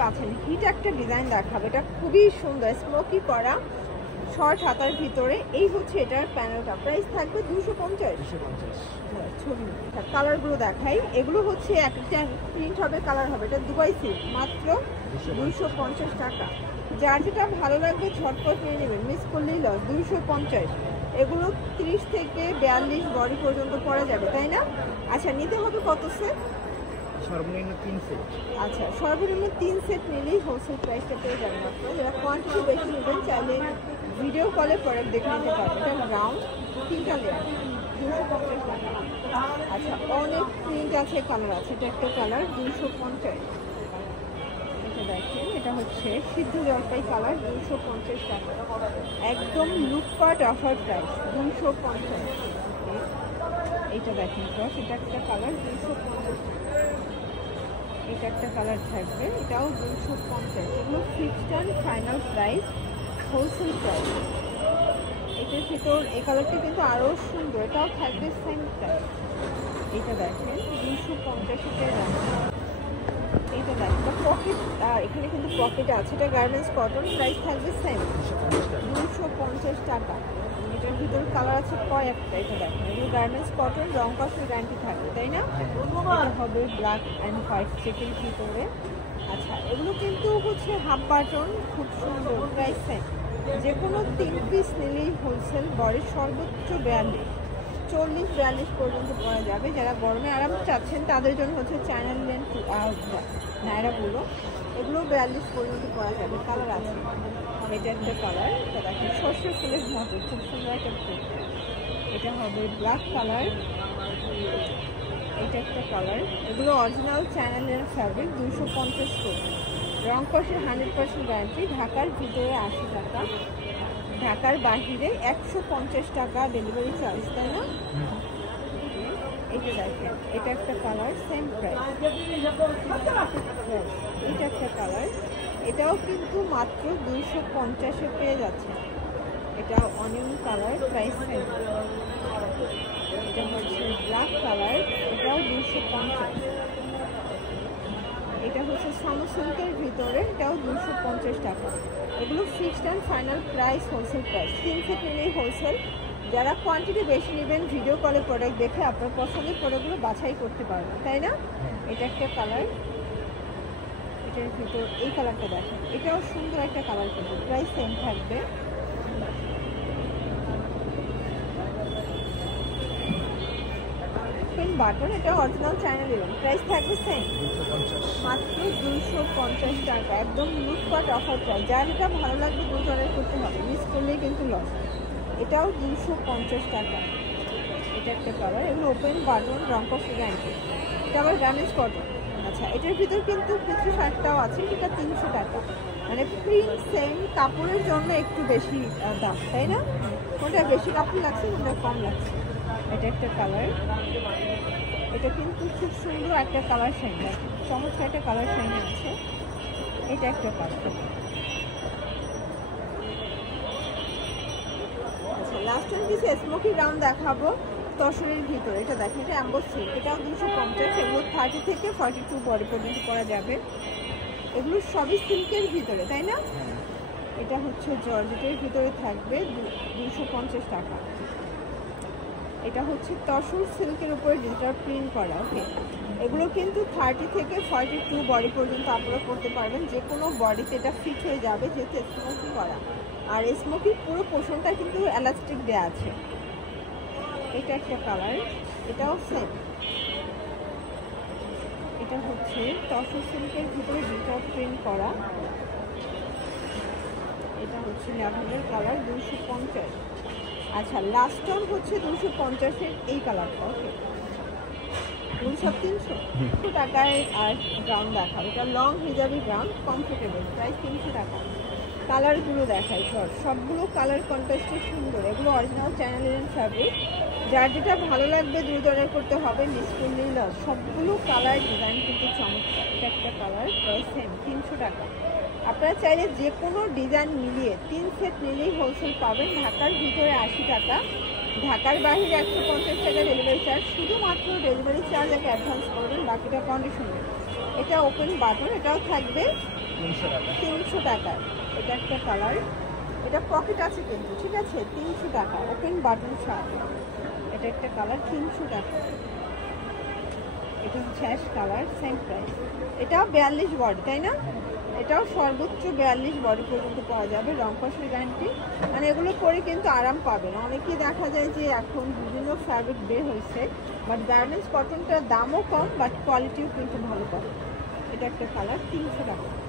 পাচ্ছেন হিট একটা ডিজাইন দেখাবো, এটা খুবই সুন্দর স্মোকি করা শর্ট হাতার ভিতরে। এই হচ্ছে এটার প্যানেলটা, প্রাইস থাকবে 250। ছবি কালারগুলো দেখাই, এগুলো হচ্ছে একটা প্রিন্ট হবে, কালার হবে, এটা দুবাই সিল্ক, মাত্র 250 টাকা। যার যেটা ভালো লাগবে ঝটপট নিয়ে নেবেন, মিস করলেই লস। 250, এগুলো 30 থেকে 42 বডি পর্যন্ত পরা যাবে, তাই না? আচ্ছা, নিতে হবে কত সেট? সর্বনিম্ন 3 সেট। আচ্ছা, সর্বনিম্ন 3 সেট নিলেই হোলসেল প্রাইসটা পেয়ে যাবেন আপনারা। যারা কোয়ান্টিটি বেশি নেবেন চাইলে ভিডিও কলে প্রোডাক্ট দেখে নিতে পারবেন। এটা রাউন্ড 3টা লেয়ার, 250 টাকা। আচ্ছা, অনেক প্রিন্ট আছে, কালার আছে, এটা একটা কালার 250। এটা দেখেন, এটা হচ্ছে সিদ্ধ জলপাই কালার, 250 টাকা, একদম লুটপাট অফার প্রাইস 250। এইটা দেখেন ক্রস, এটা একটা কালার 250 টাকা। এটা একটা কালার থাকবে, এটাও 250। এগুলো fixed and final price, wholesale price. এটার ভিতর এই কালারটা কিন্তু আরও সুন্দর, এটাও থাকবে সেম প্রাইস। এটা দেখেন 250 পেয়ে যাচ্ছে। এইটা দেখেন পকেট, এখানে কিন্তু পকেট আছে, এটা গার্মেন্টস কটন, প্রাইস থাকবে সেম 250 টাকা। এটার ভিতর কালার আছে কয়েকটা, এটা দেখেন এগুলো গার্মেন্টস কটন, রং কষের গ্যারান্টি থাকবে, তাই না? এটা হবে ব্ল্যাক অ্যান্ড হোয়াইট চেকের ভিতরে। আচ্ছা, এগুলো কিন্তু হচ্ছে হাফ বাটন, খুব সুন্দর, প্রাইস সেম। যে কোনো 3 পিস নিলেই হোলসেল, বডির সর্বোচ্চ 42, 40-42 পর্যন্ত পরা যাবে। যারা গরমে আরাম চাচ্ছেন তাদের জন্য হচ্ছে চায়না লেন নায়রাগুলো, এগুলো 42 পর্যন্ত পরা যাবে। কালার আছে, এটা একটা কালার, এটা দেখেন সর্ষে ফুলের মতো, খুব সুন্দর একটা প্রিন্ট। এটা হবে ব্ল্যাক কালার, এটা একটা কালার। এগুলো অরিজিনাল চায়না লেন ফ্যাব্রিক, 250 করে। রং কষের 100% গ্যারান্টি। ঢাকার ভিতরে 80 টাকা, ঢাকার বাহিরে 150 টাকা ডেলিভারি চার্জ, তাই না? এটা দেখেন, এটা একটা কালার, সেম প্রাইস। এটা একটা কালার, এটাও কিন্তু মাত্র 250-এ পেয়ে যাচ্ছে। এটা অনিয়ন কালার, প্রাইস সেম। এটা হচ্ছে ব্ল্যাক কালার, এটাও 250। এটা হচ্ছে সামু সিল্কের ভিতরে, এটাও 250 টাকা। এগুলো fixed and final price, wholesale price. 3 set নিলেই হোলসেল। যারা কোয়ান্টিটি বেশি নেবেন ভিডিও কলে প্রোডাক্ট দেখে আপনার পছন্দের প্রোডাক্টগুলো বাছাই করতে পারবেন, তাই না? এটা একটা কালার, এটার ভিতর এই কালারটা দেখেন, এটাও সুন্দর একটা কালার, কিন্তু প্রাইস সেম থাকবে। বাটন, এটা অরিজিনাল চায়না লেন, প্রাইস থাকবে সেম, মাত্র 250 টাকা, একদম লুটপাট অফার প্রাইস। যার এটা ভালো লাগবে দ্রুত অর্ডার করতে হবে, মিস করলেই কিন্তু লস। এটাও 250 টাকা। এটা একটা কালার, এগুলো ওপেন বাটন, রং কস গ্যারান্টি। এটা আবার গার্মেন্টস কটন। আচ্ছা, এটার ভিতর কিন্তু কিছু শার্টটাও আছে, এটা 300 টাকা, মানে প্রিন্ট সেম, কাপড়ের জন্য একটু বেশি দাম, তাই না? কোনটা বেশি কাপড় লাগছে, কোনটা কম লাগছে। এটা একটা কালার, এটা কিন্তু খুব সুন্দর একটা কালার শাইন, চমৎকার একটা কালার শাইন আছে। এটা একটা কালার। আচ্ছা, লাস্ট টাইম কিছু স্মোকি রাউন্ড দেখাবো তসরের ভিতরে। এটা দেখেন, এটা অ্যাম্বোস সিল্ক, এটাও 250। এগুলো 30 থেকে 42 বডি পর্যন্ত করা যাবে। এগুলো সবই সিল্কের ভিতরে, তাই না? এটা হচ্ছে জর্জেটের ভিতরে থাকবে, 250 টাকা। এটা হচ্ছে তসর সিল্কের উপরে ডিজিটাল প্রিন্ট করা, ওকে। এগুলো কিন্তু 30 থেকে 42 বডি পর্যন্ত আপনারা করতে পারবেন, যে কোনো বডিতে এটা ফিট হয়ে যাবে, যেহেতু স্মোকি করা। আর স্মোকির পুরো পোর্শনটা কিন্তু এলাস্টিক দেওয়া আছে। এটা একটা কালার, এটাও সেম। এটা হচ্ছে তসর সিল্কের ভিতরে ডিজিটাল প্রিন্ট করা, এটা হচ্ছে ল্যাভেন্ডার কালার, 250। আচ্ছা, লাস্ট টাইম হচ্ছে 250-এর এই কালারটা, ওকে। এগুলো সব 300 টাকায়। আর গ্রাউন্ড দেখাবো, এটা long hijabi ground, comfortable, price 300 টাকা। কালারগুলো দেখাই, সবগুলো কালার কন্ট্রাস্টে সুন্দর। এগুলো অরিজিনাল চায়না লিনেন ফ্যাব্রিক। যার যেটা ভালো লাগবে দ্রুত অর্ডার করতে হবে, মিস করলেই লস। সবগুলো কালার ডিজাইন কিন্তু চমৎকার। এটা একটা কালার, প্রাইস সেম 300 টাকা। আপনারা চাইলে যে কোনো ডিজাইন মিলিয়ে 3 সেট নিলেই হোলসেল পাবেন। ঢাকার ভিতরে 80 টাকা, ঢাকার বাইরে 150 টাকা ডেলিভারি চার্জ। শুধুমাত্র ডেলিভারি চার্জ আগে অ্যাডভান্স করবেন, বাকিটা কন্ডিশন। এটা ওপেন বাটন, এটাও থাকবে 300 টাকা। 300 টাকার। এটা একটা কালার, এটা পকেট আছে কিন্তু, ঠিক আছে, 300 টাকা ওপেন বাটন শার্ট। এটা একটা কালার 300 টাকা। এটা হচ্ছে অ্যাশ কালার, সেম প্রাইস। এটাও 42 বডি, তাই না? এটাও সর্বোচ্চ 42 বডি পর্যন্ত পাওয়া যাবে, রং কষের গ্যারান্টি। মানে এগুলো পরে কিন্তু আরাম পাবেন। অনেকেই দেখা যায় যে এখন বিভিন্ন ফ্যাব্রিক বের হয়েছে, বাট গার্মেন্টস কটনটার দামও কম, বাট কোয়ালিটিও কিন্তু ভালো পাবে। এটা একটা কালার 300 টাকা।